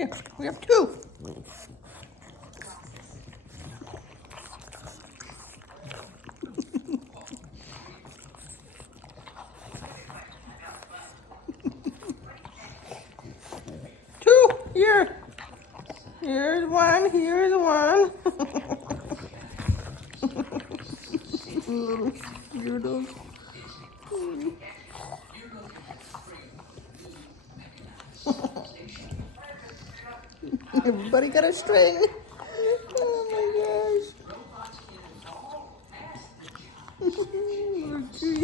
Here, we have two. Two, here. Here's one, here's one. Little weirdos. Everybody got a string.